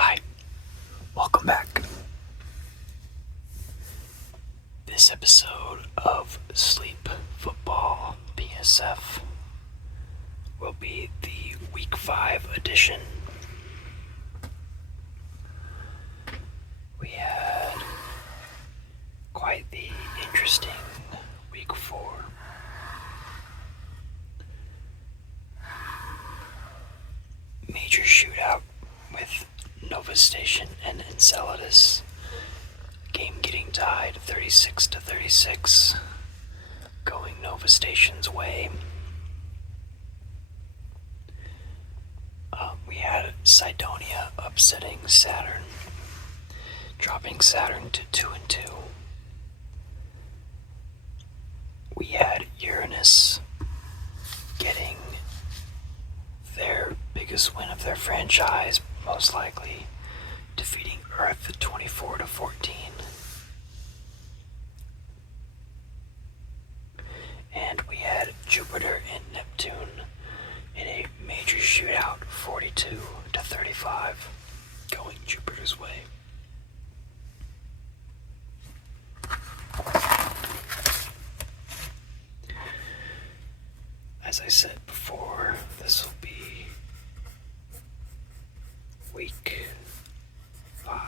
Hi, welcome back. This episode of Sleep Football PSF will be the Week 5 edition. We had quite the interesting Week 4. Major shootout with Nova Station and Enceladus. Game getting tied 36-36, going Nova Station's way. We had Cydonia upsetting Saturn, dropping Saturn to 2-2. We had Uranus getting their biggest win of their franchise, most likely, defeating Earth 24-14. And we had Jupiter and Neptune in a major shootout, 42-35, going Jupiter's way. As I said before, this will be Week 5.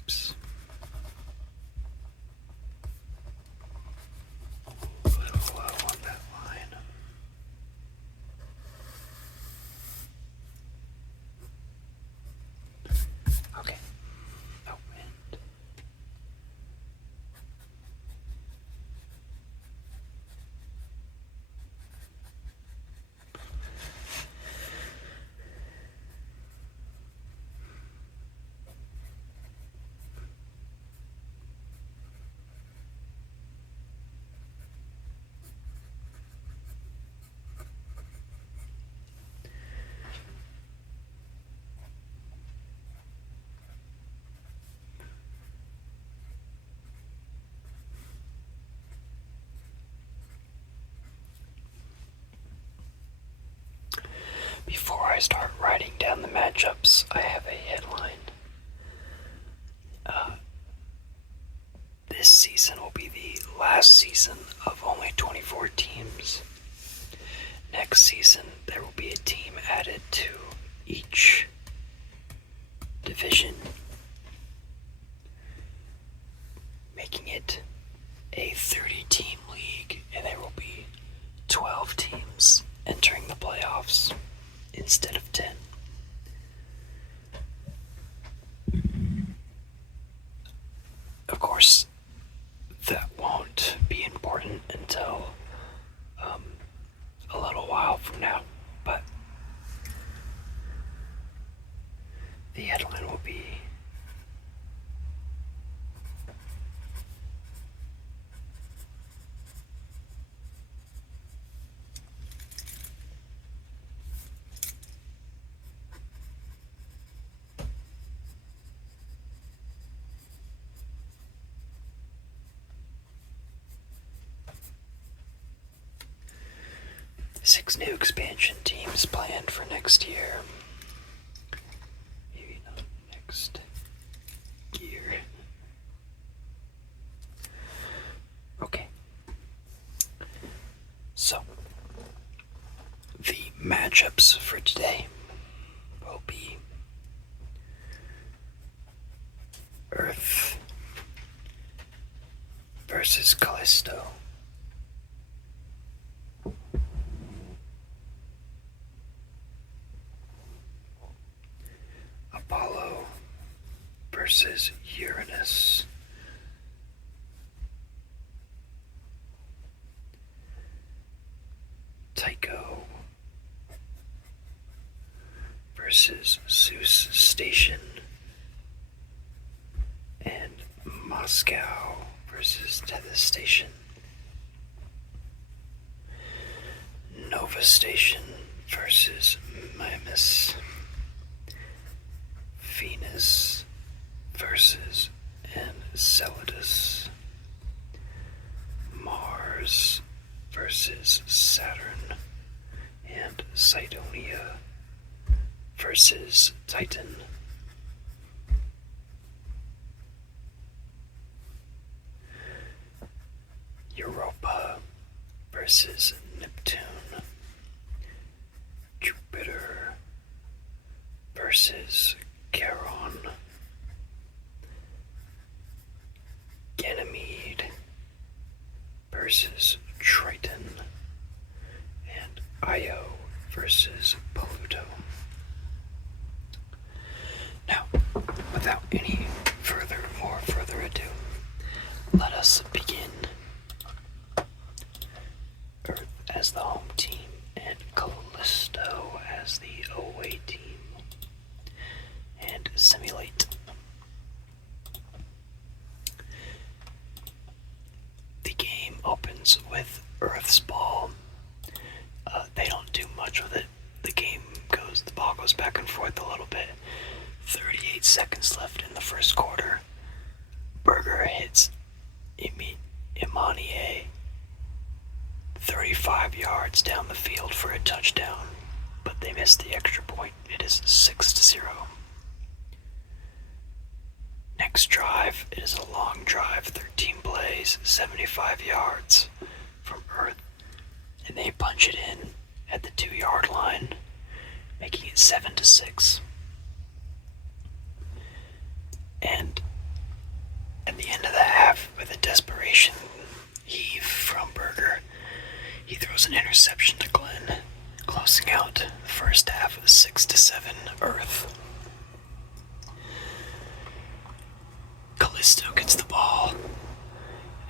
Oops. A little low on that line. Okay. Oh, and before I start writing down the matchups, I have a headline. This season will be the last season of only 24 teams. Next season, there will be a team added to each division, making it a 30-team league, and there will be 12 teams entering the playoffs instead of 10. Of course, that won't be important until a little while from now, but the headline will be six new expansion teams planned for next year. Maybe not next year. Okay. So, the matchups for today will be Earth versus Callisto. versus Uranus. Tycho versus Zeus Station. And Moscow versus Tethys Station. Nova Station versus Mimas. Venus versus Enceladus. Mars versus Saturn. And Cydonia versus Titan. Europa versus Neptune. Jupiter versus Charon. Ganymede versus Triton. And Io versus Pluto. Now, without any further ado, let us begin. Earth as the home team and Callisto as the away team. And simulate. The game opens with Earth's ball. They don't do much with it. The ball goes back and forth a little bit. 38 seconds left in the first quarter. Berger hits Imanie 35 yards down the field for a touchdown, but they missed the extra point. It is 6-0. Next drive, it is a long drive, 13 plays, 75 yards from Earth, and they punch it in at the 2-yard line, making it 7-6. And at the end of the half, with a desperation heave from Berger, he throws an interception to Glenn, closing out the first half of 6-7 Earth. Callisto gets the ball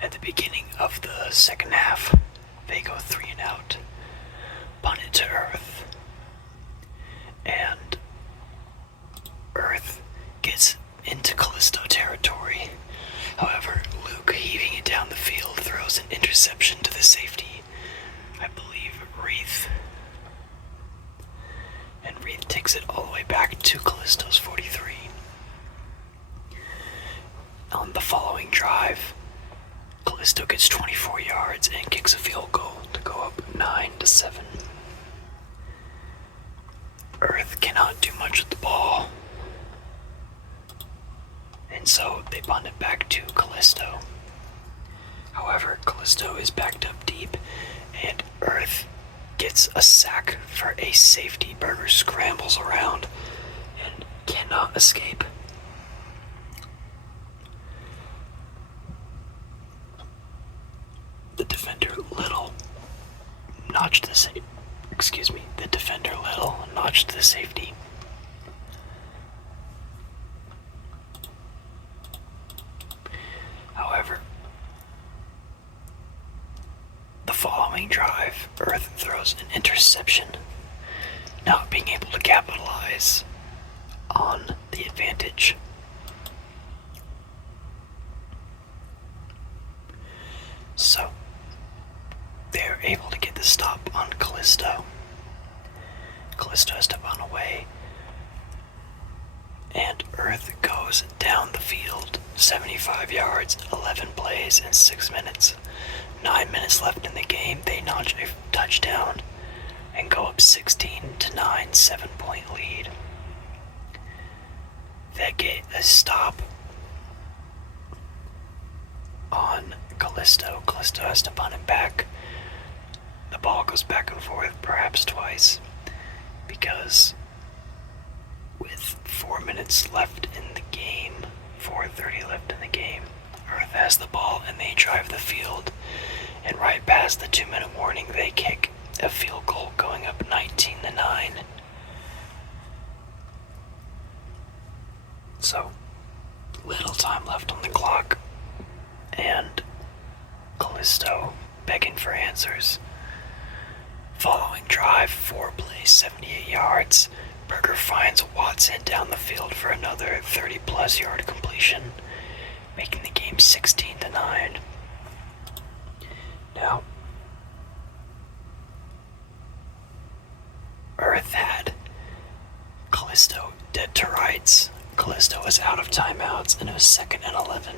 at the beginning of the second half. They go 3 and out, punt it to Earth, and Earth gets into Callisto territory. However, Luke, heaving it down the field, throws an interception to the safety, I believe Reith. And Reith takes it all the way back to Callisto's 43. On the following drive, Callisto gets 24 yards and kicks a field goal to go up 9-7. Earth cannot do much with the ball, and so they punt it back to Callisto. However, Callisto is backed up deep, and Earth gets a sack for a safety. Berger scrambles around and cannot escape. The defender Little notched the safety. However, the following drive, Earth throws an interception, not being able to capitalize on the advantage. So, they're able to get the stop on Callisto. Callisto has to run away, and Earth goes down the field 75 yards, 11 plays, and 6 minutes. 9 minutes left in the game. They notch a touchdown and go up 16-9, 7-point lead. They get a stop on Callisto. Callisto has to punt it back. The ball goes back and forth perhaps twice, because with 4 minutes left in the game, 4:30 left in the game, Earth has the ball and they drive the field, and right past the 2-minute warning they kick a field goal, going up 19-9. So little time left on the clock, and Callisto begging for answers. Following drive, 4 plays, 78 yards. Berger finds Watson down the field for another 30-plus yard completion, making the game 16-9. Now, Earth had Callisto dead to rights. Callisto was out of timeouts, and it was 2nd and 11.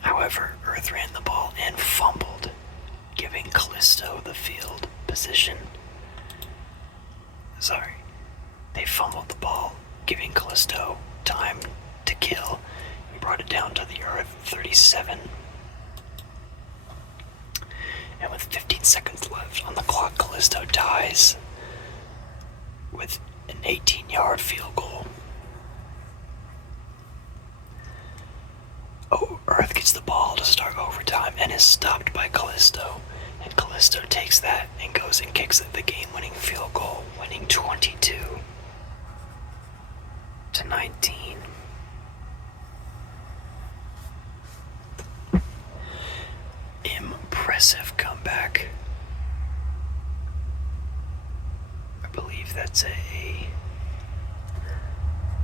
However, Earth ran the ball and fumbled, giving Callisto the field position. They fumbled the ball, giving Callisto time to kill, and brought it down to the Earth 37. And with 15 seconds left on the clock, Callisto dies with an 18-yard field goal. Earth gets the ball to start overtime and is stopped by Callisto. And Callisto takes that and goes and kicks the game-winning field goal, winning 22-19. Impressive comeback. I believe that's a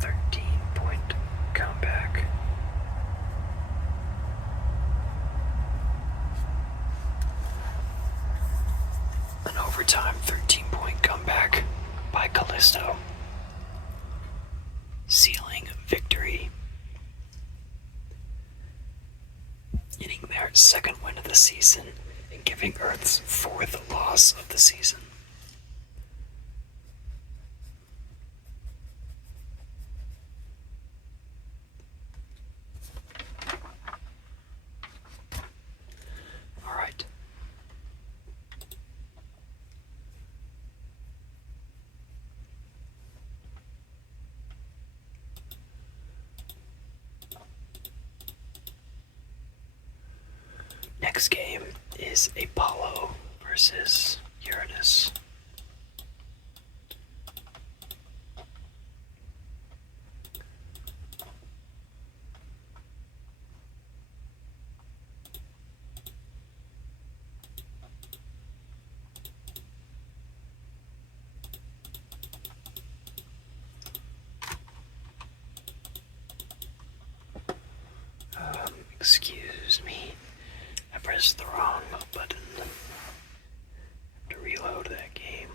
13-point comeback. An overtime 13-point comeback by Callisto, sealing victory, getting their 2nd win of the season and giving Earth's 4th loss of the season. All right. Next game is Apollo versus Uranus. Excuse me. I pressed the wrong button. I have to reload that game.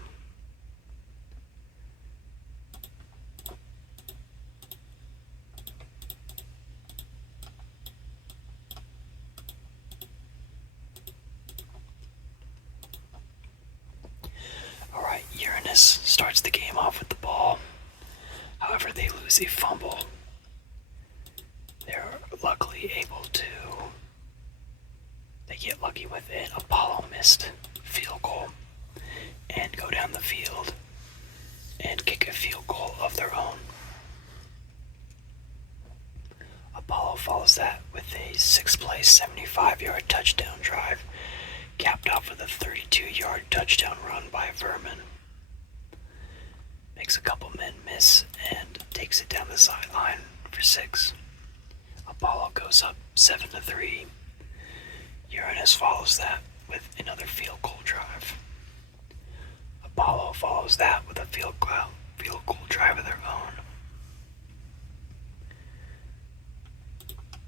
Alright, Uranus starts the game off with the ball. However, they lose a fumble. They're luckily able to. They get lucky with it. Apollo missed field goal and go down the field and kick a field goal of their own. Apollo follows that with a 6-play, 75-yard touchdown drive, capped off with a 32-yard touchdown run by Vermin. Makes a couple men miss and takes it down the sideline for 6. Apollo goes up 7-3. Uranus follows that with another field goal drive. Apollo follows that with a field goal drive of their own.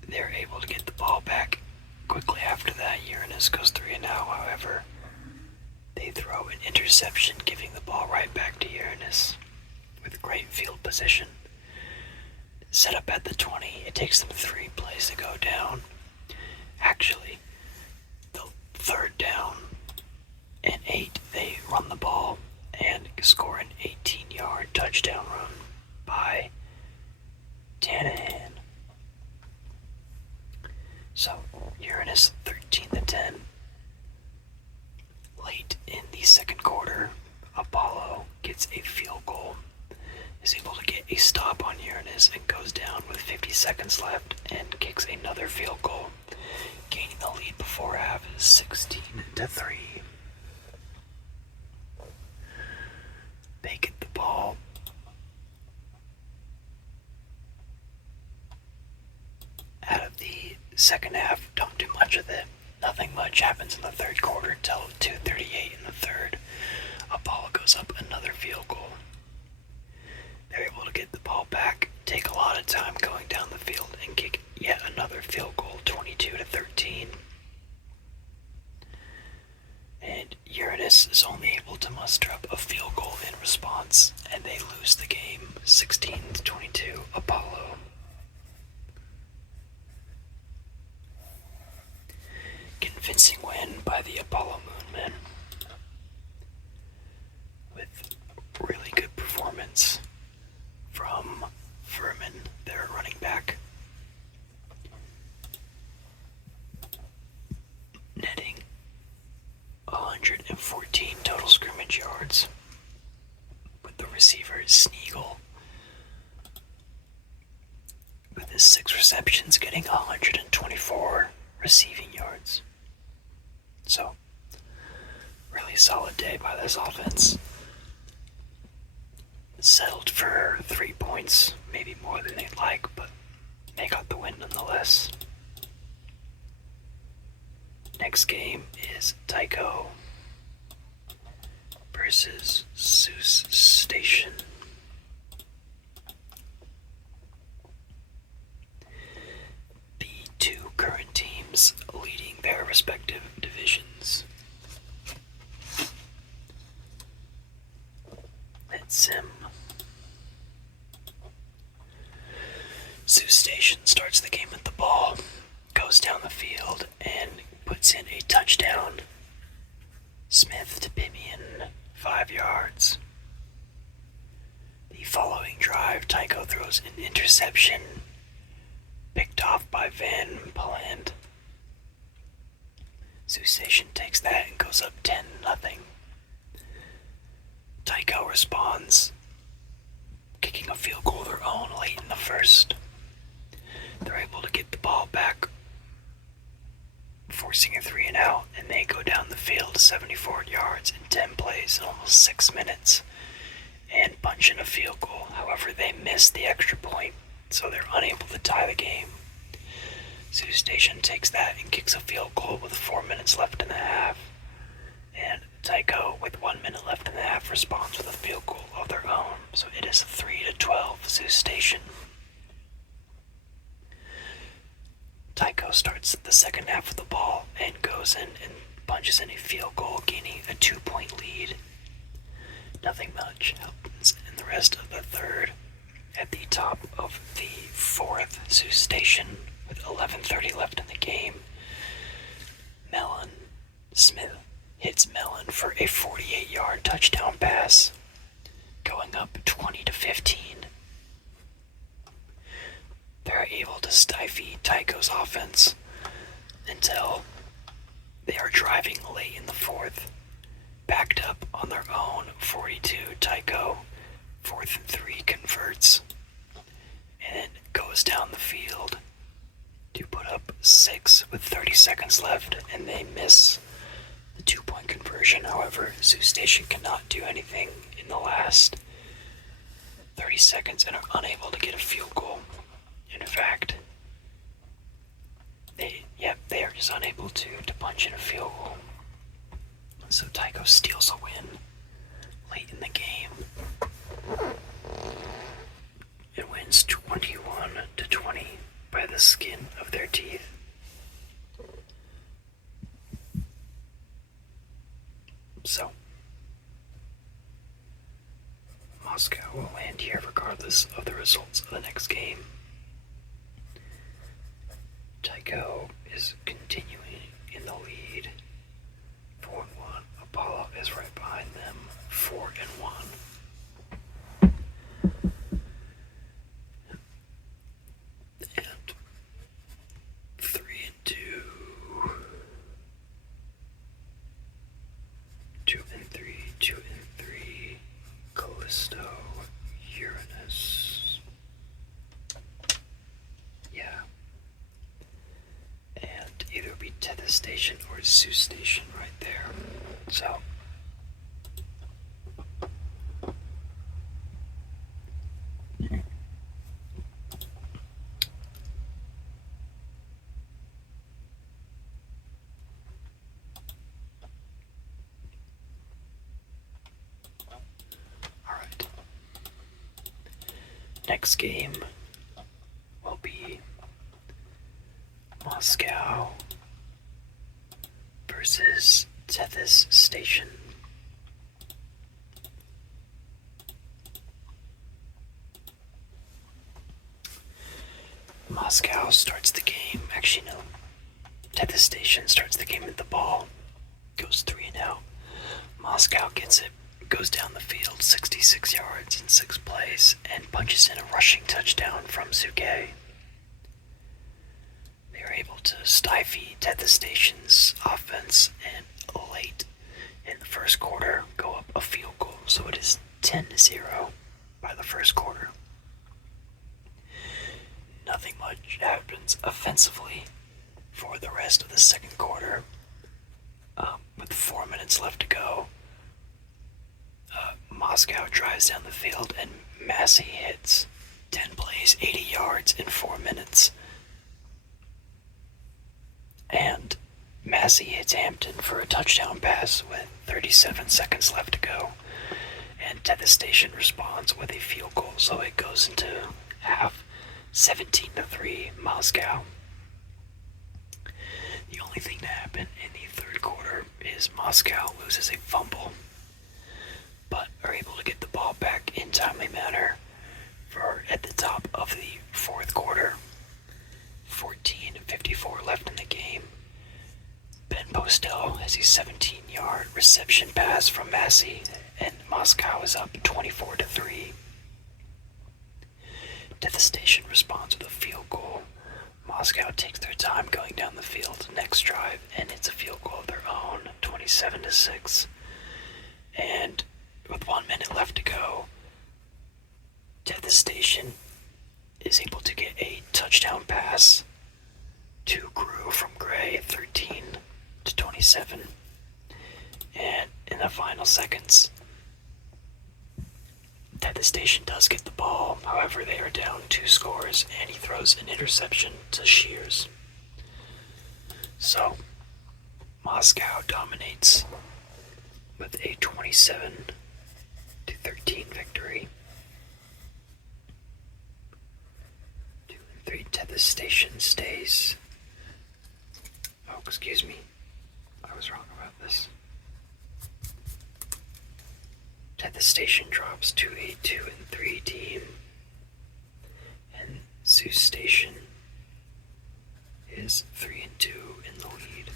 They're able to get the ball back quickly after that. Uranus goes 3-0, however. They throw an interception, giving the ball right back to Uranus with great field position. Set up at the 20, it takes them 3 plays to go down. Actually, the 3rd down and 8, they run the ball and score an 18-yard touchdown run by Tanahan. So, Uranus 13-10. Late in the 2nd quarter, Apollo gets a field goal, is able to get a stop on Uranus, and goes down with 50 seconds left and kicks another field goal, gaining the lead before half 16-3. They get the ball second half, don't do much with it. Nothing much happens in the third quarter until 2:38 in the third. Apollo goes up another field goal. They're able to get the ball back, take a lot of time going down the field, and kick yet another field goal, 22-13. And Uranus is only able to muster up a field goal in response, and they lose the game 16-22. Apollo. Convincing win by the Apollo Moonmen with really good performance from Furman, their running back, netting 114 total scrimmage yards, with the receiver Sneagle with his 6 receptions getting 124 receiving yards. So, really solid day by this offense. Settled for 3 points, maybe more than they'd like, but they got the win nonetheless. Next game is Tycho versus Zeus Station. The two current teams leading their respective divisions. Let's Zeus Station starts the game with the ball, goes down the field, and puts in a touchdown. Smith to Pimian, 5 yards. The following drive, Tycho throws an interception, picked off by Van Paland. Zeus Station takes that and goes up 10-0. Tycho responds, kicking a field goal of their own late in the first. They're able to get the ball back, forcing a 3-and-out, and they go down the field 74 yards in 10 plays in almost 6 minutes and punch in a field goal. However, they miss the extra point, so they're unable to tie the game. Zeus Station takes that and kicks a field goal with 4 minutes left in the half. And Tycho, with 1 minute left in the half, responds with a field goal of their own. So it is 3-12 Zeus Station. Tycho starts the second half of the ball and goes in and punches in a field goal, gaining a 2-point lead. Nothing much happens in the rest of the third. At the top of the fourth, Zeus Station, with 11:30 left in the game, Smith hits Mellon for a 48-yard touchdown pass, going up 20-15. They're able to stifle Tycho's offense until they are driving late in the fourth, backed up on their own 42. Tycho, 4th and 3, converts and then goes down the field to put up 6 with 30 seconds left, and they miss the 2-point conversion. However, Zeus Station cannot do anything in the last 30 seconds and are unable to get a field goal. In fact, they are just unable to punch in a field goal. So Tycho steals a win late in the game. It wins 21-20 by the skin of their teeth. So, Moscow will land here regardless of the results of the next game. Tycho is continuing in the lead, 4-1. Apollo is right behind them, 4-1. And 3-2. 2-3. 2-3. Callisto, Uranus. Yeah. And either be Tether Station or Zeus Station right there. So, Next game will be Moscow versus Tethys Station. Moscow starts the game. Actually, no. Tethys Station starts the game with the ball. Goes 3 and out. Moscow gets it, goes down the field 66 yards in 6 plays, and punches in a rushing touchdown from Suke. They are able to stymie Tethys Station's offense, and late in the first quarter go up a field goal. So it is 10-0 by the first quarter. Nothing much happens offensively for the rest of the second quarter. With 4 minutes left to go, Moscow drives down the field and Massey hits 10 plays, 80 yards in 4 minutes. And Massey hits Hampton for a touchdown pass with 37 seconds left to go. And Tethys Station responds with a field goal, so it goes into half 17-3 Moscow. The only thing to happen in the third quarter is Moscow loses a fumble, but are able to get the ball back in timely manner for at the top of the fourth quarter. 14:54 left in the game. Ben Postel has a 17-yard reception pass from Massey, and Moscow is up 24-3. Tethys Station responds with a field goal. Moscow takes their time going down the field next drive, and it's a field goal of their own, 27-6. And with 1 minute left to go, Tethys Station is able to get a touchdown pass to Grew from Gray, 13-27. And in the final seconds, Tethys Station does get the ball. However, they are down 2 scores, and he throws an interception to Shears. So, Moscow dominates with a 27-13 victory. 2-3 Tethys Station stays. Oh, excuse me. I was wrong about this. Tethys Station drops to a 2-3 team, and Zeus Station is 3-2 in the lead.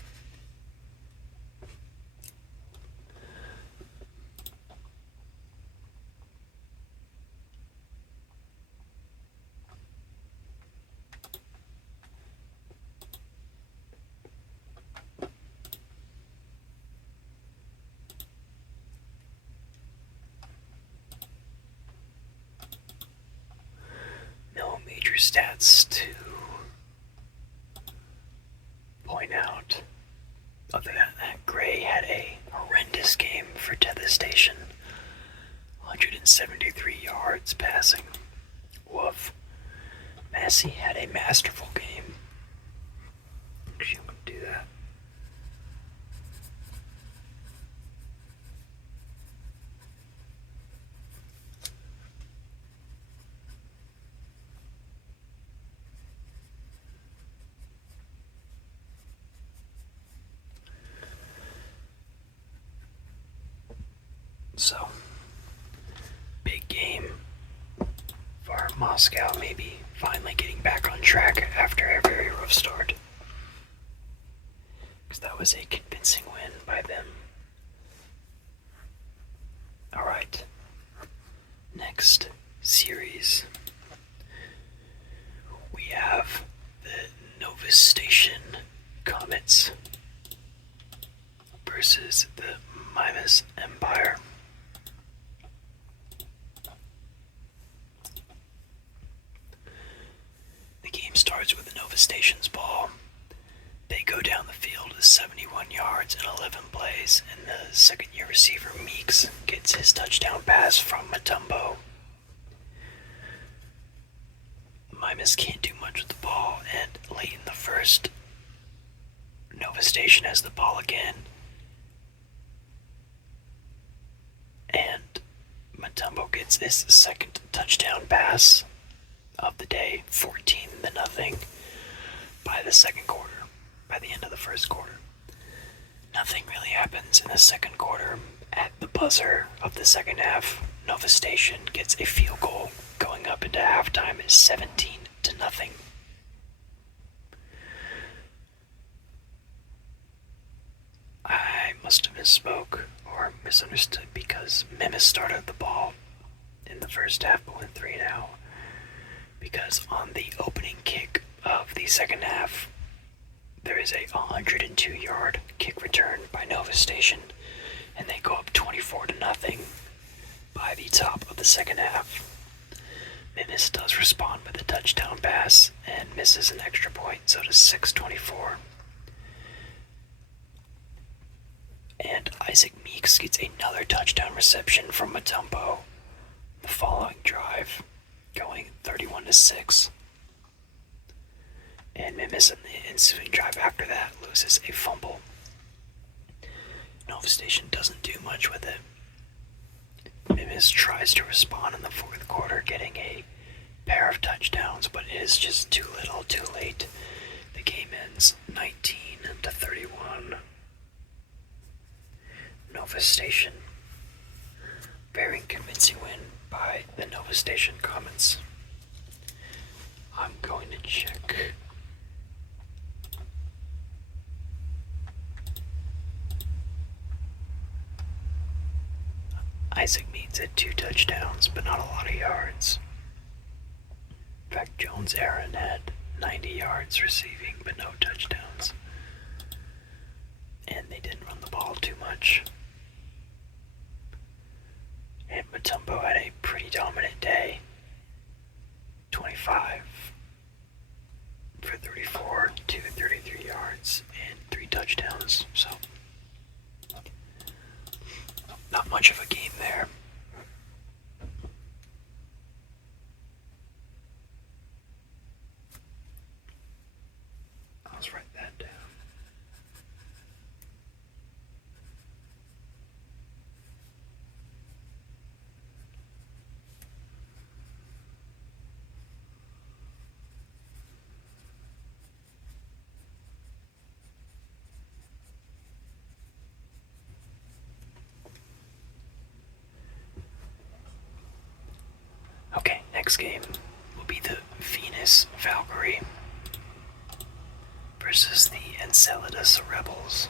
No major stats to point out, other than that Gray had a horrendous game for Tethys Station. 173 yards passing. Woof. Massey had a masterful game. Actually, I'm going to do that. So, big game for Moscow, maybe finally getting back on track after a very rough start. Because that was a convincing win by them. Alright, next series. We have the Novus Station Comets versus the Mimas Empire. The game starts with the Nova Station's ball. They go down the field with 71 yards and 11 plays, and the second-year receiver Meeks gets his touchdown pass from Mutombo. Mimas can't do much with the ball, and late in the first, Nova Station has the ball again, and Mutombo gets his second touchdown pass of the day, 14-0 by the second quarter, by the end of the first quarter. Nothing really happens in the second quarter. At the buzzer of the second half, Nova Station gets a field goal going up into halftime at 17-0. I must have misspoke or misunderstood because Memphis started the ball in the first half but went 3 and out. Because on the opening kick of the second half, there is a 102-yard kick return by Nova Station, and they go up 24-0 by the top of the second half. Memphis does respond with a touchdown pass and misses an extra point, so does 6-24. And Isaac Meeks gets another touchdown reception from Mutombo the following drive, going 31-6. And Memphis in the ensuing drive after that loses a fumble. Nova Station doesn't do much with it. Memphis tries to respond in the fourth quarter, getting a pair of touchdowns, but it is just too little, too late. The game ends 19-31. Nova Station. Very convincing win by the Nova Station Comets. I'm going to check. Isaac Meeks had 2 touchdowns, but not a lot of yards. In fact, Jones Aaron had 90 yards receiving, but no touchdowns. And they didn't run the ball too much. And Mutombo had a pretty dominant day. 25 for 34, 233 yards, and 3 touchdowns. So, not much of a game there. Let's write that down. Okay, next game will be the Venus Valkyrie versus the Enceladus Rebels.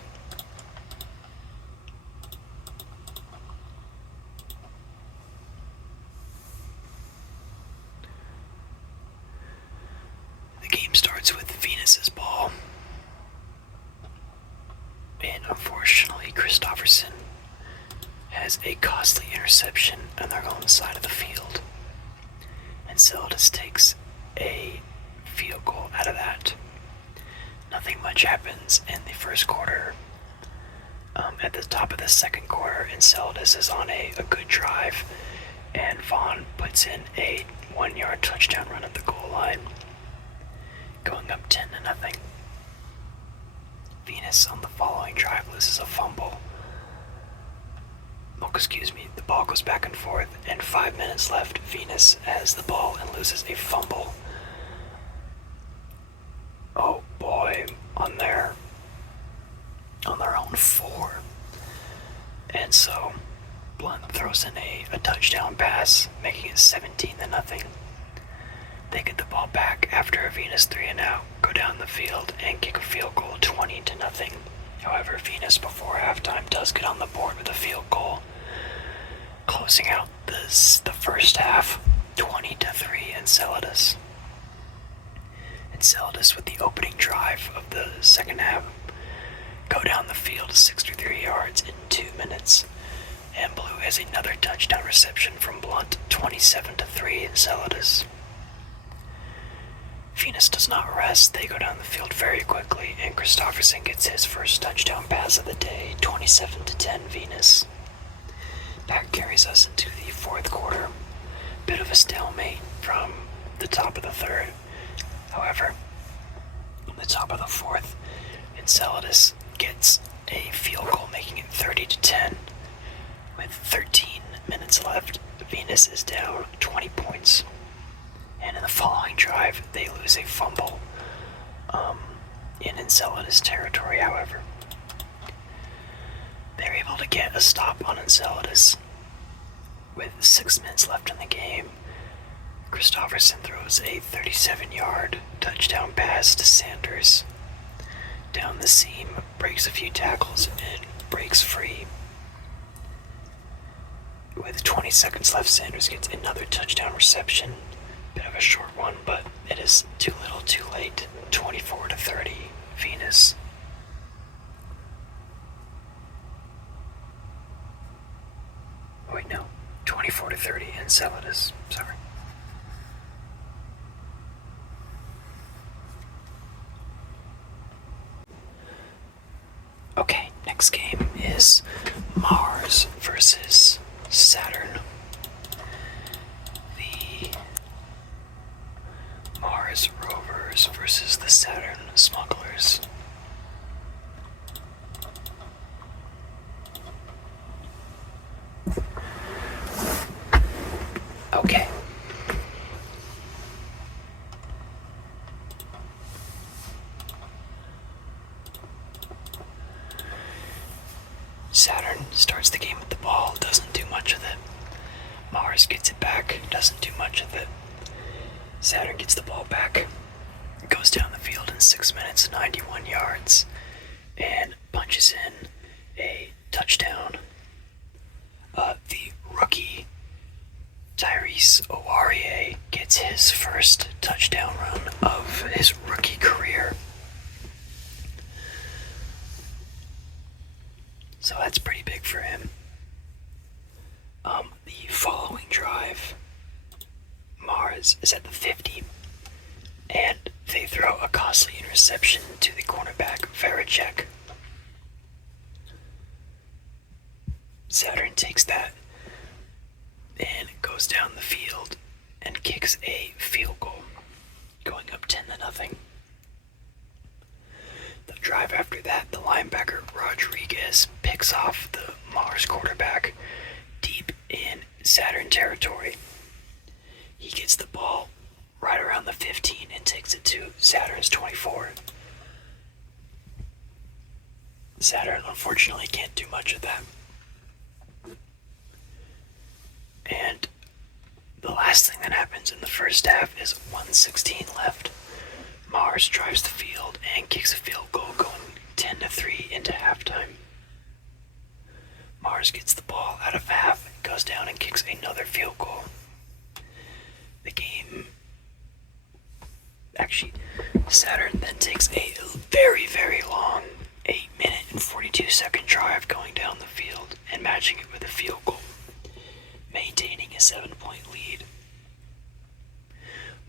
The game starts with Venus's ball, and unfortunately Christopherson has a costly interception on their own side of the field. Enceladus takes a field goal out of that. Nothing much happens in the first quarter. At the top of the second quarter, Enceladus is on a good drive, and Vaughn puts in a 1-yard touchdown run at the goal line, going up 10-0. Venus on the following drive loses a fumble. The ball goes back and forth, and 5 minutes left. Venus has the ball and loses a fumble. Oh boy, on their own 4. And so Blunt throws in a touchdown pass, making it 17-0. They get the ball back after a Venus 3 and out, go down the field and kick a field goal 20-0. However, Venus before halftime does get on the board with a field goal, closing out the first half 20-3 Enceladus. Enceladus with the opening drive of the second half go down the field 63 yards in 2 minutes, and Blue has another touchdown reception from Blunt, 27-3 Enceladus. Venus does not rest. They go down the field very quickly, and Christopherson gets his first touchdown pass of the day, 27-10 Venus. That carries us into the fourth quarter. Bit of a stalemate from the top of the third. However, in the top of the fourth, Enceladus gets a field goal, making it 30-10. With 13 minutes left, Venus is down 20 points. And in the following drive, they lose a fumble in Enceladus territory, however. They're able to get a stop on Enceladus with 6 minutes left in the game. Christopherson throws a 37-yard touchdown pass to Sanders down the seam, breaks a few tackles, and breaks free. With 20 seconds left, Sanders gets another touchdown reception. Bit of a short one, but it is too little too late. 24-30, Venus. Wait, no. 24-30, Enceladus. Sorry. Okay, next game is Mars versus Saturn. The Mars rovers versus the Saturn smugglers. Okay. Saturn starts the game with the ball, doesn't do much of it. Mars gets it back, doesn't do much of it. Saturn gets the ball back, goes down the field in 6 minutes, 91 yards, and punches in a touchdown. The rookie Tyrese Owarie gets his first touchdown run of his rookie career. So that's pretty big for him. The following drive, Mars is at the 50, and they throw a costly interception to the cornerback, Varacek. Saturn takes that and goes down the field and kicks a field goal, going up 10-0. The drive after that, the linebacker Rodriguez picks off the Mars quarterback deep in Saturn territory. He gets the ball right around the 15 and takes it to Saturn's 24. Saturn unfortunately can't do much of that. And the last thing that happens in the first half is 1:16 left. Mars drives the field and kicks a field goal, going 10-3 into halftime. Mars gets the ball out of half, goes down and kicks another field goal. The game... Actually, Saturn then takes a very, very long 8-minute and 42-second drive going down the field and matching it with a field goal, maintaining a 7-point lead.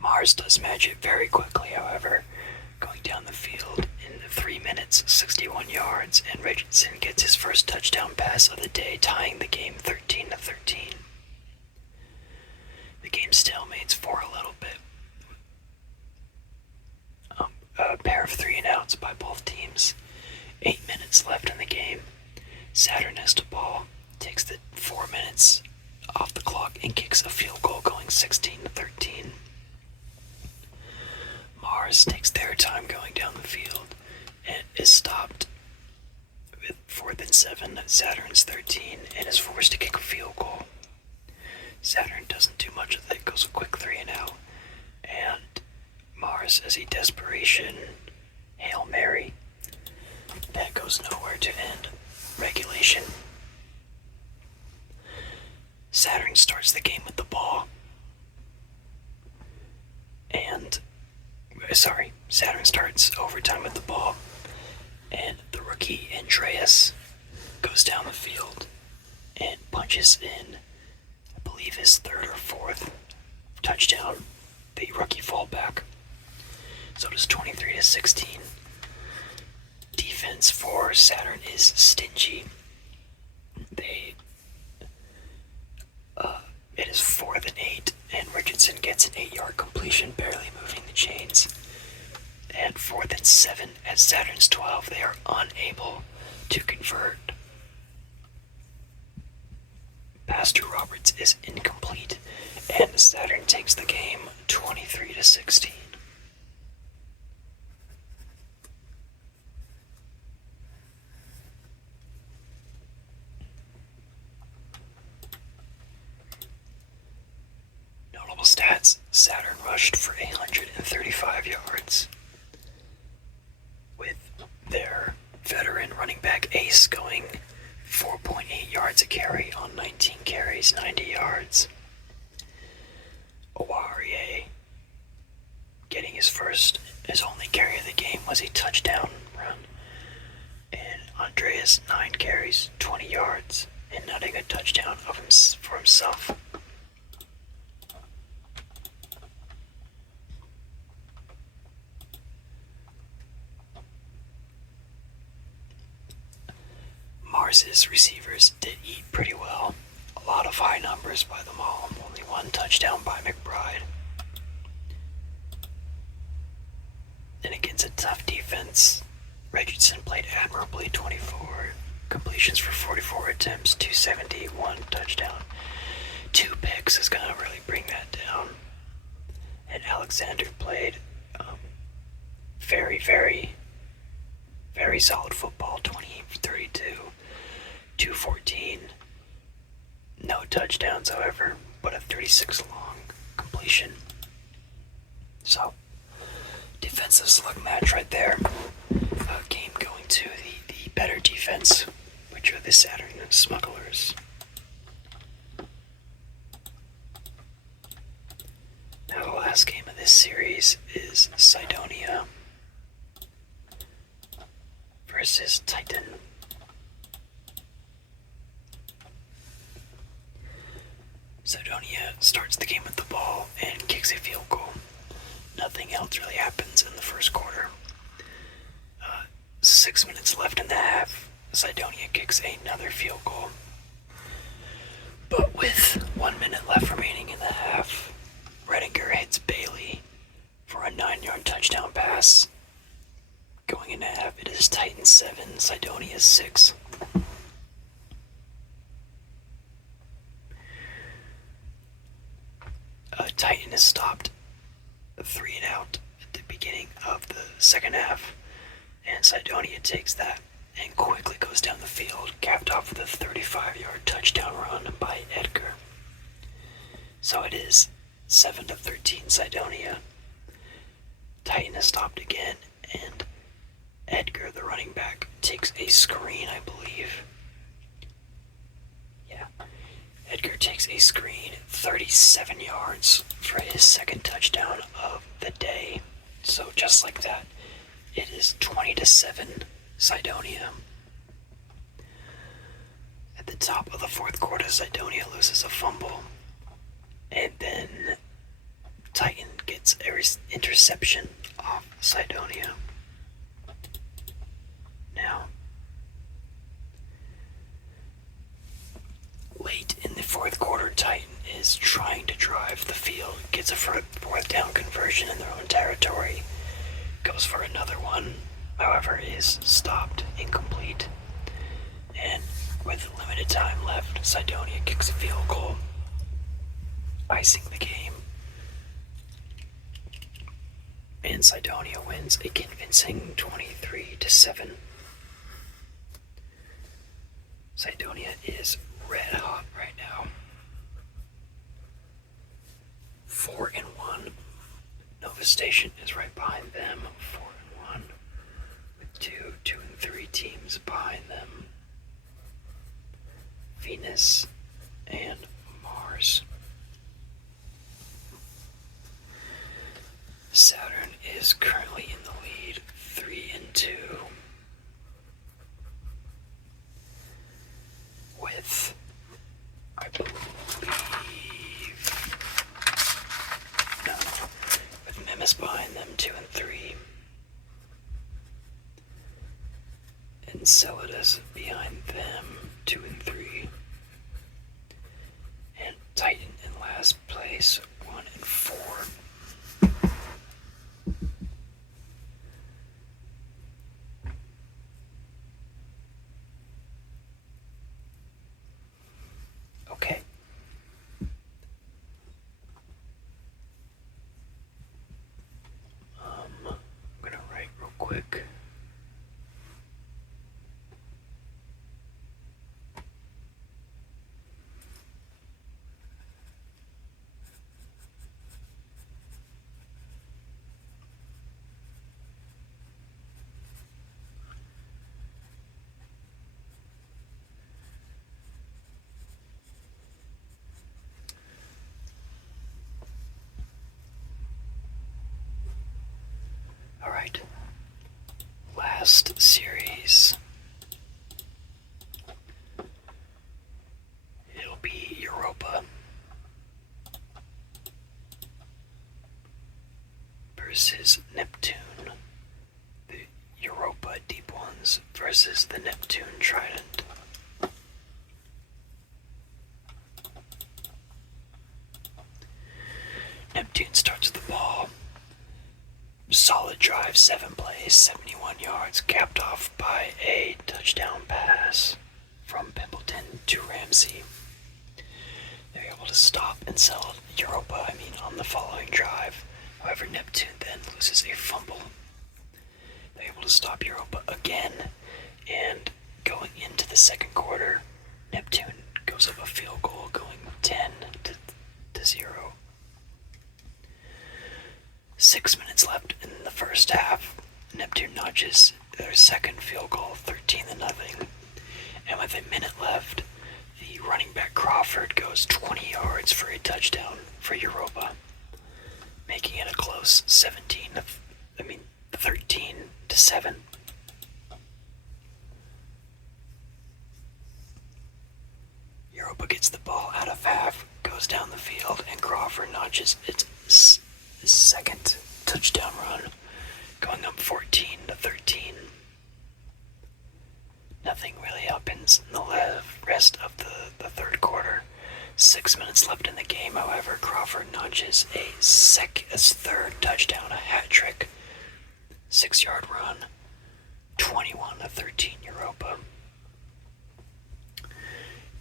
Mars does match it very quickly, however, going down the field in 3 minutes, 61 yards, and Richardson gets his first touchdown pass of the day, tying the game 13-13. The game stalemates for a little bit. A pair of 3-and-outs by both teams. 8 minutes left in the game. Saturn has the ball, takes the 4 minutes off the clock, and kicks a field goal, going 16-13. Mars takes their time going down the field and is stopped with 4th and 7 at Saturn's 13 and is forced to kick a field goal. Saturn doesn't do much of it, goes a quick 3-and-out, and Mars has a desperation Hail Mary that goes nowhere to end regulation. Saturn starts the game with the ball, and Saturn starts overtime with the ball, and the rookie Andreas goes down the field and punches in, I believe, his 3rd or 4th touchdown, the rookie fallback. So it is 23-16. Defense for Saturn is stingy. It is 4th and 8, and Richardson gets an 8-yard completion, barely moving the chains. And 4th and 7 at Saturn's 12, they are unable to convert. Pastor Roberts is incomplete, and Saturn takes the game 23-16. Notable stats: Saturn rushed for 835 yards, with their veteran running back Ace going 4.8 yards a carry on 19 carries, 90 yards. Owarie getting his only carry of the game was a touchdown run. And Andreas, 9 carries, 20 yards, and nutting a touchdown for himself. Mars's receivers did eat pretty well. A lot of high numbers by them all. Only one touchdown by McBride. And against a tough defense, Richardson played admirably. 24 completions for 44 attempts, 270, 1 touchdown. 2 picks is going to really bring that down. And Alexander played very, very, very solid football. 28 for 32, 214. No touchdowns, however, but a 36 long completion. So, defensive slug match right there. Game going to the better defense, which are the Saturn Smugglers. Now the last game of this series is Cydonia versus Titan. Cydonia starts the game with the ball and kicks a field goal. Nothing else really happens in the first quarter. 6 minutes left in the half. Cydonia kicks another field goal. But with 1 minute left remaining in the half, Redinger hits Bailey for a 9-yard touchdown pass. Going into half, it is Titans 7, Cydonia 6. Titan is stopped 3 and out at the beginning of the second half, and Cydonia takes that and quickly goes down the field, capped off with a 35-yard touchdown run by Edgar. So it is 7-13 Cydonia. Titan is stopped again, and Edgar, the running back, takes a screen, I believe. Yeah. Edgar takes a screen, 37 yards for his second touchdown of the day. So just like that, it is 20-7 Cydonia. At the top of the fourth quarter, Cydonia loses a fumble, and then Titan gets an interception off Cydonia. Now, late in the fourth quarter, Titan is trying to drive the field, gets a fourth down conversion in their own territory, goes for another one, however is stopped, incomplete, and with limited time left, Cydonia kicks a field goal, icing the game, and Cydonia wins a convincing 23-7. Cydonia is red hot right now. 4-1. Nova Station is right behind them. 4-1. With 2 and 3 teams behind them. Venus and Mars. Saturn is currently in the lead, 3-2. With, I believe, no, with Mimas behind them, 2-3, and Enceladus behind them, 2-3, and Titan in last place, 1-4. Okay. Alright. Last series. It'll be Europa versus Neptune. The Europa Deep Ones versus the Neptune Trident. Neptune starts with the ball. Solid drive, 7 plays, 71 yards, capped off by a touchdown pass from Pimpleton to Ramsey. They're able to stop and sell Europa, on the following drive. However, Neptune then loses a fumble. They're able to stop Europa again, and going into the second quarter, Neptune goes up a field goal, going 10-0. 6 minutes left in the first half. Neptune notches their second field goal, 13-0. And with a minute left, the running back Crawford goes 20 yards for a touchdown for Europa, making it a close 13-7. Europa gets the ball out of half, goes down the field, and Crawford notches its second touchdown run, going up 14-13. Nothing really happens in the rest of the third quarter. 6 minutes left in the game, however, Crawford notches a third touchdown, a hat trick, 6-yard run, 21-13 Europa.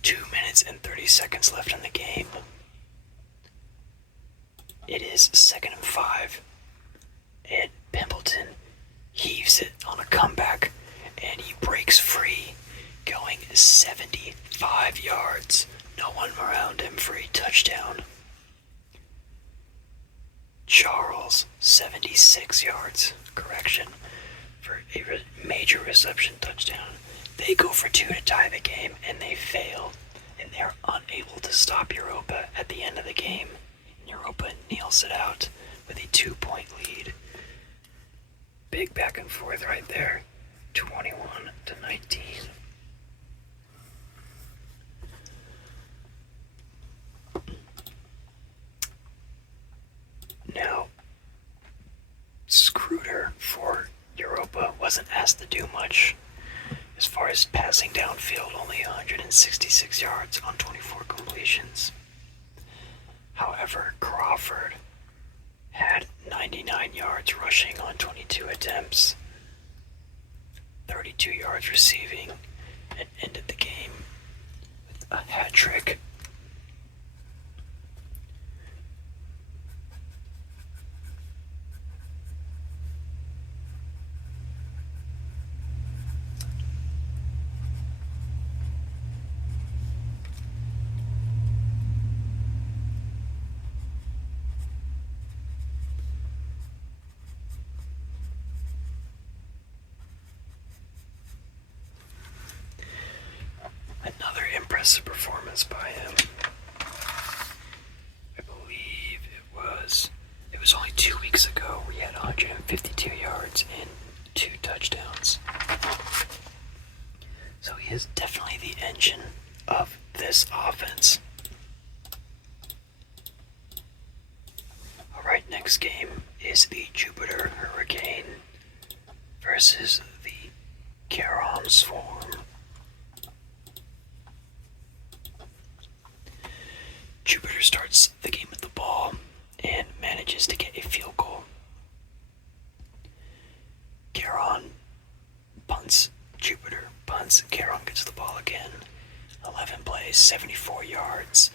2 minutes and 30 seconds left in the game. It is 2nd and 5, and Pimpleton heaves it on a comeback, and he breaks free, going 75 yards. No one around him for a touchdown. Charles, 76 yards, for a major reception touchdown. They go for 2 to tie the game, and they fail, and they're unable to stop Europa at the end of the game. Europa kneels it out with a 2-point lead. Big back and forth right there, 21-19. Now, Scruder for Europa wasn't asked to do much. As far as passing downfield, only 166 yards on 24 completions. However, Crawford had 99 yards rushing on 22 attempts, 32 yards receiving, and ended the game with a hat trick. Another impressive performance by him. I believe it was only 2 weeks ago we had 152 yards and 2 touchdowns. So he is definitely the engine of this offense. Alright, next game is the Jupiter Hurricane versus the Charon Swarm. Jupiter starts the game with the ball and manages to get a field goal. Charon punts. Jupiter punts. Charon gets the ball again. 11 plays, 74 yards.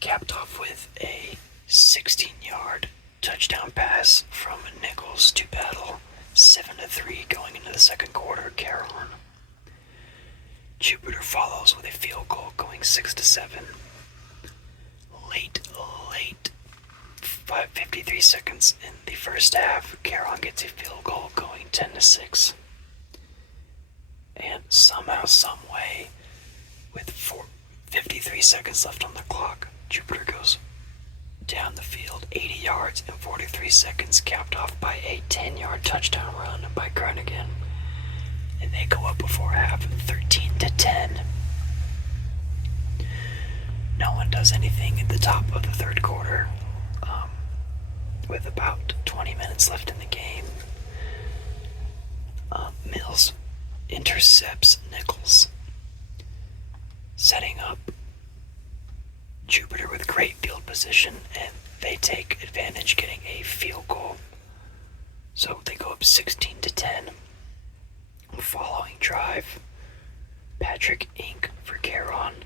Capped off with a 16-yard touchdown pass from Nichols to Battle. 7-3 going into the second quarter. Charon. Jupiter follows with a field goal going 6-7. Late, 53 seconds in the first half, Charon gets a field goal going 10-6. And somehow, someway, with 53 seconds left on the clock, Jupiter goes down the field, 80 yards in 43 seconds, capped off by a 10-yard touchdown run by Groningen. And they go up before half, 13-10. No one does anything at the top of the third quarter, with about 20 minutes left in the game. Mills intercepts Nichols, setting up Jupiter with great field position, and they take advantage, getting a field goal. So they go up 16-10. Following drive, Patrick Inc. for Caron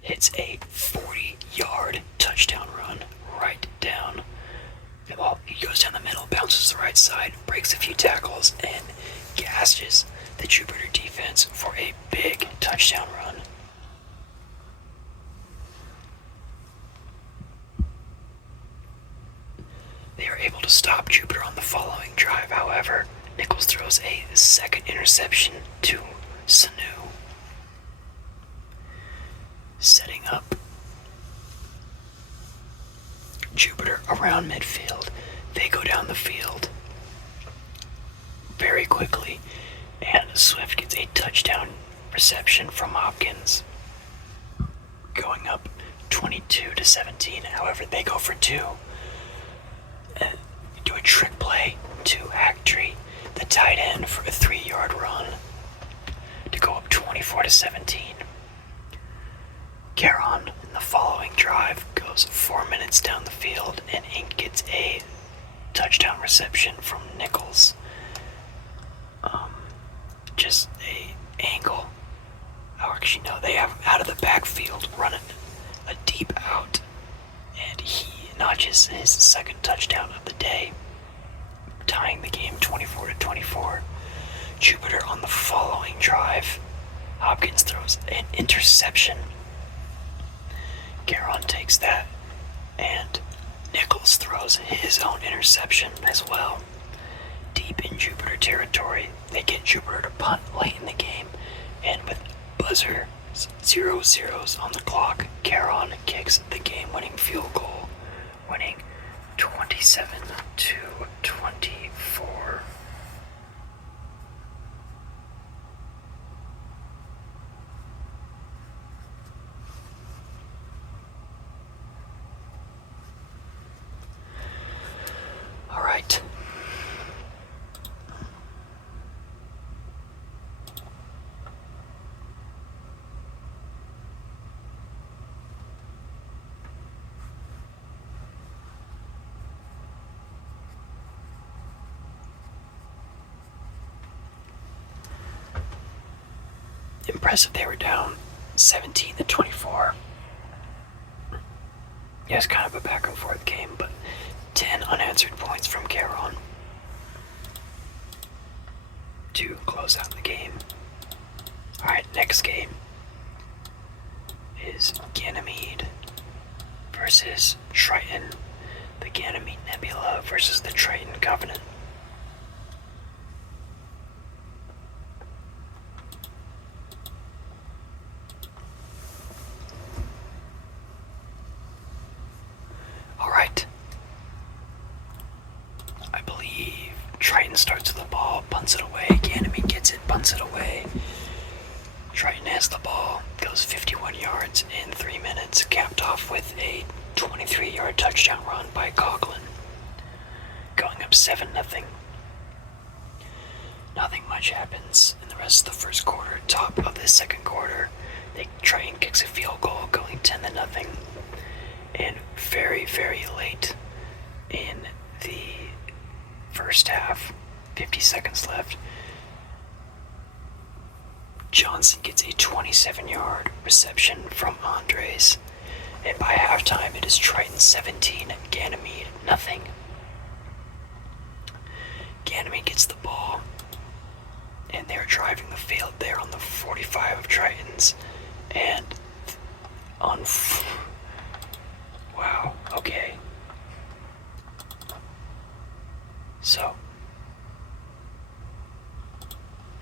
hits a 40-yard touchdown run right down. Well, he goes down the middle, bounces the right side, breaks a few tackles, and gashes the Jupiter defense for a big touchdown run. They are able to stop Jupiter on the following drive, however. Nichols throws a second interception to Sanu, setting up Jupiter around midfield. They go down the field very quickly, and Swift gets a touchdown reception from Hopkins, going up 22-17. However, they go for two and do a trick play to Hacktree, the tight end, for a 3-yard run to go up 24-17. Caron in the following drive goes 4 minutes down the field, and Inc. gets a touchdown reception from Nichols. Just a angle. Oh, actually, no, they have him out of the backfield running a deep out, and he notches his second touchdown of the day, tying the game 24-24. Jupiter on the following drive, Hopkins throws an interception. Caron takes that, and Nichols throws his own interception as well. Deep in Jupiter territory, they get Jupiter to punt late in the game, and with buzzer 0-0s on the clock, Caron kicks the game-winning field goal, winning 27-24. All right. Impressive, they were down 17-24. Yeah, it's kind of a back and forth game, but 10 unanswered points from Caron to close out the game. Alright, next game is Ganymede versus Triton. The Ganymede Nebula versus the Triton Covenant. Alright. I believe Triton starts with the ball, punts it away. Ganymede gets it, punts it away. Triton has the ball, goes 51 yards in 3 minutes, capped off with a 23-yard touchdown run by Coughlin, going up 7-0. Nothing much happens in the rest of the first quarter. Top of the second quarter, Triton kicks a field goal, going 10-0. And very, very late in the first half, 50 seconds left, Johnson gets a 27-yard reception from Andres, and by halftime it is Triton 17, Ganymede nothing. Ganymede gets the ball, and they're driving the field there on the 45 of Tritons, and wow, okay. So,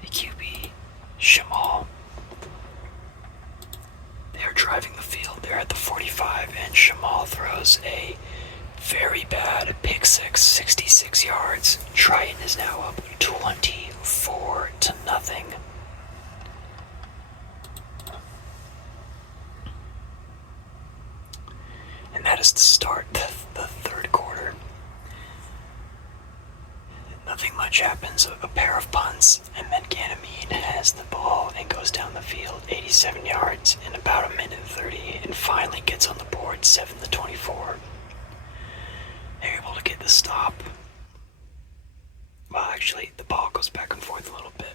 the QB, Shamal, they're driving the field. They're at the 45, and Shamal throws a very bad pick six, 66 yards. Triton is now up 24 to nothing. And that is to start the third quarter. Nothing much happens. A pair of punts, and then Ganymede has the ball and goes down the field 87 yards in about a minute 30 and finally gets on the board 7 to 24. They're able to get the stop. Well, actually, the ball goes back and forth a little bit.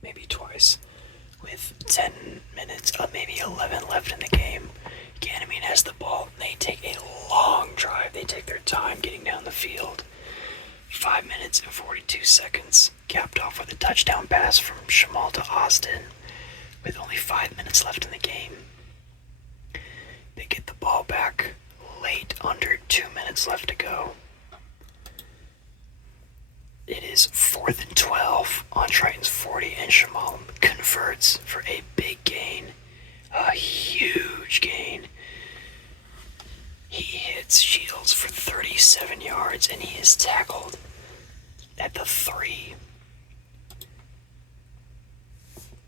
Maybe twice. With 10 minutes, maybe 11 left in the game, Ganymede has the ball and they take a long drive. They take their time getting down the field. 5 minutes and 42 seconds, capped off with a touchdown pass from Shamal to Austin with only 5 minutes left in the game. They get the ball back late, under 2 minutes left to go. It is 4th and 12 on Triton's 40, and Shamal converts for a big gain, a huge gain. He hits Shields for 37 yards, and he is tackled at the 3.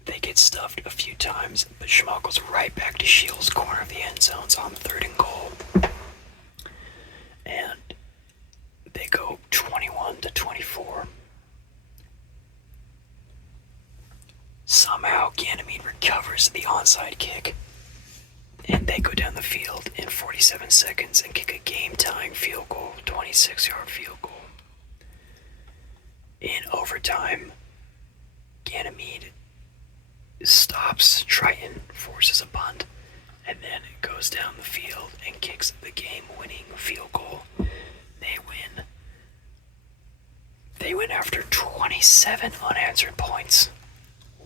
They get stuffed a few times, but Shamal goes right back to Shields' corner of the end zones on 3rd and goal. And they go 21 to 24. Somehow Ganymede recovers the onside kick, and they go down the field in 47 seconds and kick a game-tying field goal, 26-yard field goal. In overtime, Ganymede stops Triton, forces a punt, and then goes down the field and kicks the game-winning field goal. They win. They win after 27 unanswered points.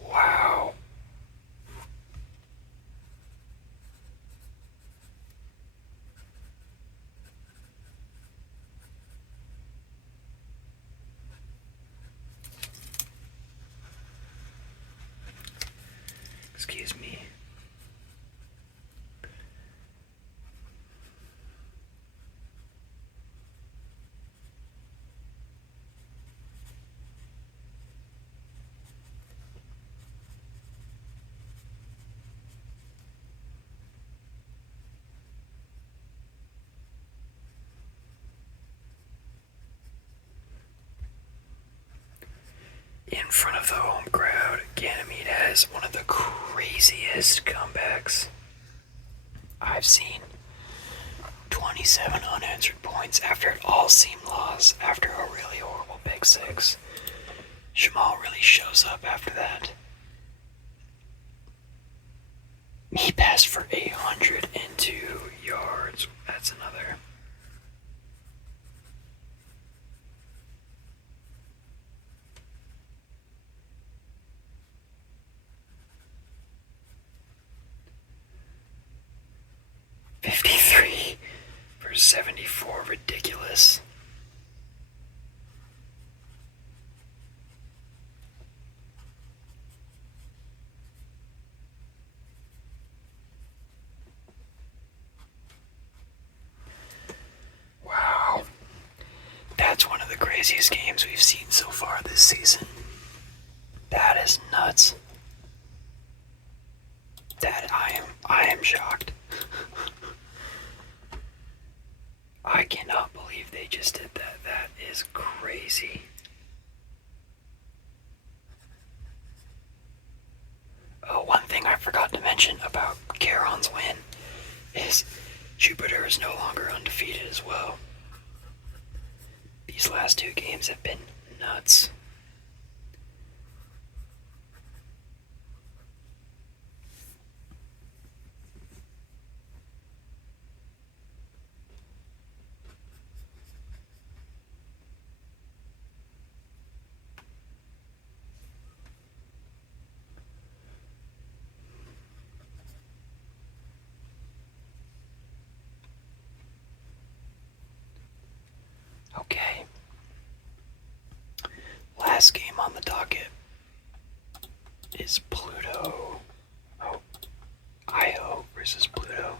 Wow. Excuse me. In front of the home crowd, Ganymede has one of the craziest comebacks I've seen. 27 unanswered points after it all seemed lost after a really horrible pick six. Shamal really shows up after that. He passed for 802 yards. That's another. $53 for 74, ridiculous. Wow. That's one of the craziest games we've seen so far this season. That is nuts. That I am shocked. I cannot believe they just did that. That is crazy. Oh, one thing I forgot to mention about Caron's win is Jupiter is no longer undefeated as well. These last 2 games have been nuts. Okay. Last game on the docket is Pluto. Oh, Io versus Pluto.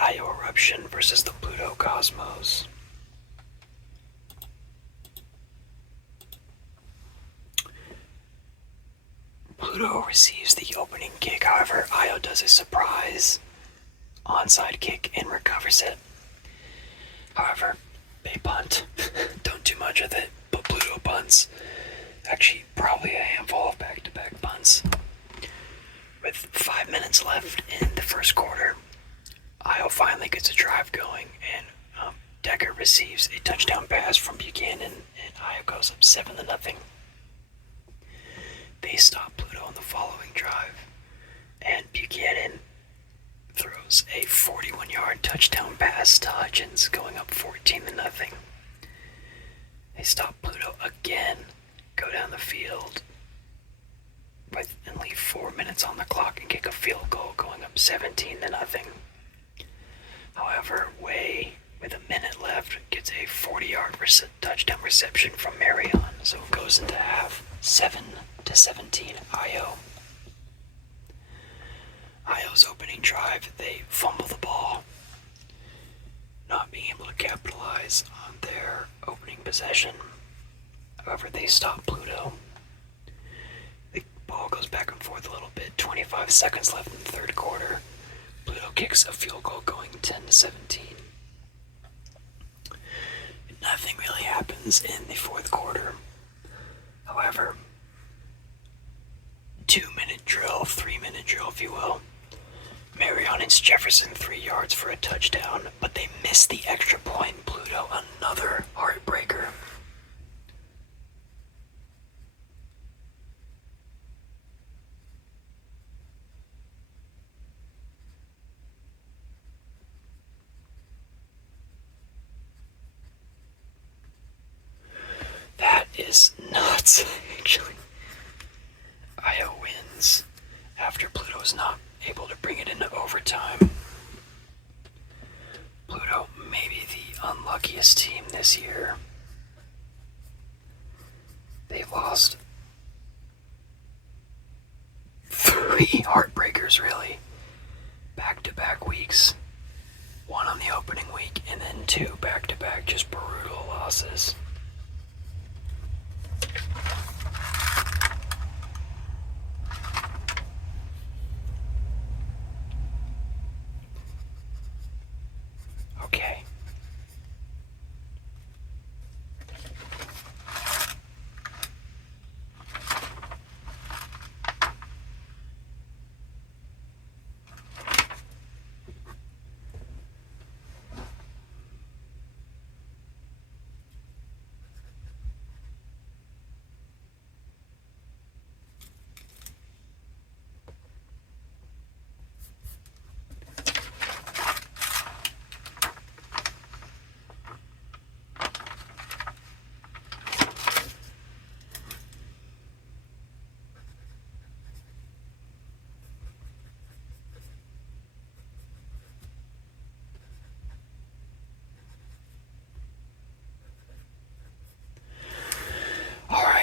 Io Eruption versus the Pluto Cosmos. Pluto receives the opening kick, however, Io does a surprise onside kick and recovers it. However, they punt. Don't do much with it, but Pluto punts. Actually, probably a handful of back-to-back punts. With 5 minutes left in the first quarter, Io finally gets a drive going, and Decker receives a touchdown pass from Buchanan, and Io goes up 7-0. They stop Pluto on the following drive, and Buchanan throws a 41-yard touchdown pass to Hutchins, going up 14-0. They stop Pluto again, go down the field and leave 4 minutes on the clock and kick a field goal, going up 17-0. However, Way, with a minute left, gets a 40-yard touchdown reception from Marion, so it goes into half 7-17 Io. Io's opening drive, they fumble the ball, not being able to capitalize on their opening possession. However, they stop Pluto. The ball goes back and forth a little bit. 25 seconds left in the third quarter. Pluto kicks a field goal, going 10-17. Nothing really happens in the fourth quarter. However, 2-minute drill, 3-minute drill, if you will. Marion hits Jefferson 3 yards for a touchdown, but they miss the extra point. Pluto, another heartbreaker. That is nuts, actually. Io wins after Pluto's not able to bring it into overtime. Pluto may be the unluckiest team this year. They lost 3 heartbreakers, really, back-to-back weeks. 1 on the opening week, and then 2 back-to-back, just brutal losses. Okay.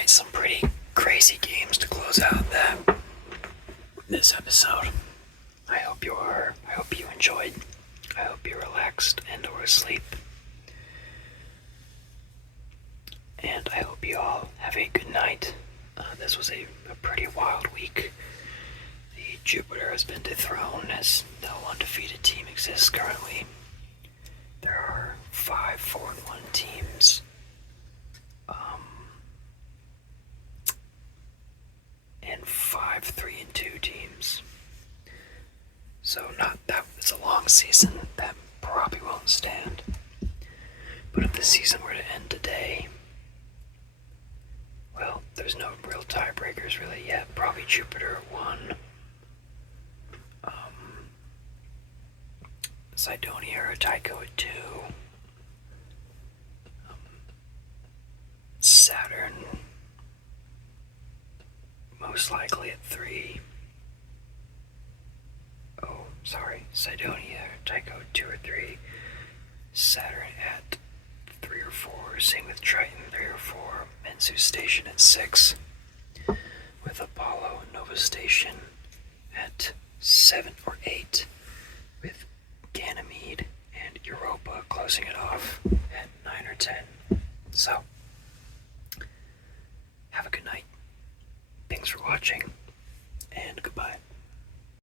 Some pretty crazy games to close out this episode. I hope you enjoyed. I hope you relaxed and or asleep. And I hope you all have a good night. This was a pretty wild week. The Jupiter has been dethroned as no undefeated team exists currently. There are 5 4-1 teams. And 5 3-2 teams. So not that it's a long season, that probably won't stand. But if the season were to end today, well, there's no real tiebreakers really yet. Probably Jupiter at 1. Cydonia or Tycho at 2. Saturn most likely at 3. Oh, sorry. Cydonia or Tycho at 2 or 3. Saturn at 3 or 4. Same with Triton, 3 or 4. And Zeus Station at 6. With Apollo and Nova Station at 7 or 8. With Ganymede closing it off.